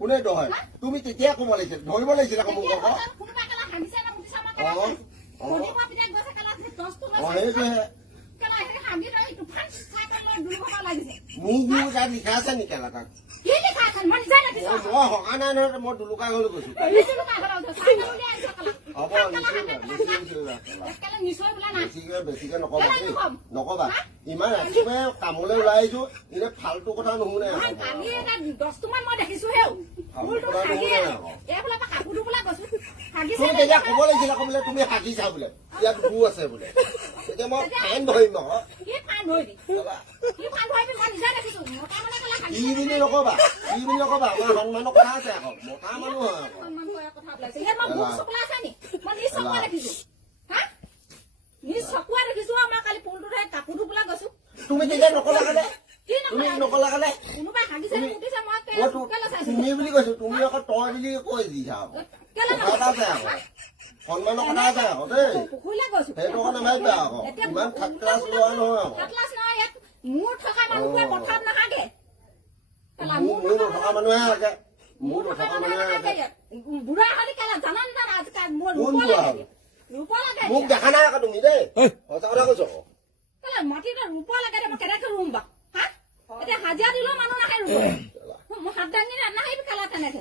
কোনে দহাই তুমি তেতিয়া কব লাগিছিল ধৰিব লাগিছিল আকৌ মোক মোক তাত লিখা আছে নেকি এলেকাত মই হকা নাই নহয় মই দুলুকা ঘৰলৈ গৈছো হ'ব বেছিকে নকবা দেই নকবা ইমান ৰাতিপুৱাই কামলৈ ওলাই আহিছো এনে ফাল্টু কথা নুশুনে তেতিয়া কব লাগিছিল আকৌ বোলে তুমি হাগিছা বোলে ইয়াত গু আছে বোলে তেতিয়া মই ফাইন ভৰিম আকৌ কি বুলি নকবা আমাৰ সন্মানৰ কথা আছে আকৌ মতা মানুহ হয় তুমি তেতিয়া নকলা কালে তুমি নকলা কালে তুমি বুলি কৈছো তুমি আকৌ তই বুলি কৈ দিছা আকৌ কথা আছে আকৌ সন্মানৰ কথা আছে আকৌ দেই সেইটো কথা নাভাবিবা আকৌ ইমান থাৰ্ড ক্লাছ লোৱা নহয় আকৌ মোৰ নথকা মানুহে আছে মোৰ নথকা মানুহে আছে মোক দেখা নাই আকৌ তুমি দেই সঁচা কথা কৈছো মাটিত ৰূপ লাগে মই কেনেকে ৰুম বা এতিয়া হাজিৰা দিলেও মানুহ নাহে ৰুব মই হাত দাঙি নাহিবি খেলা তেনেকে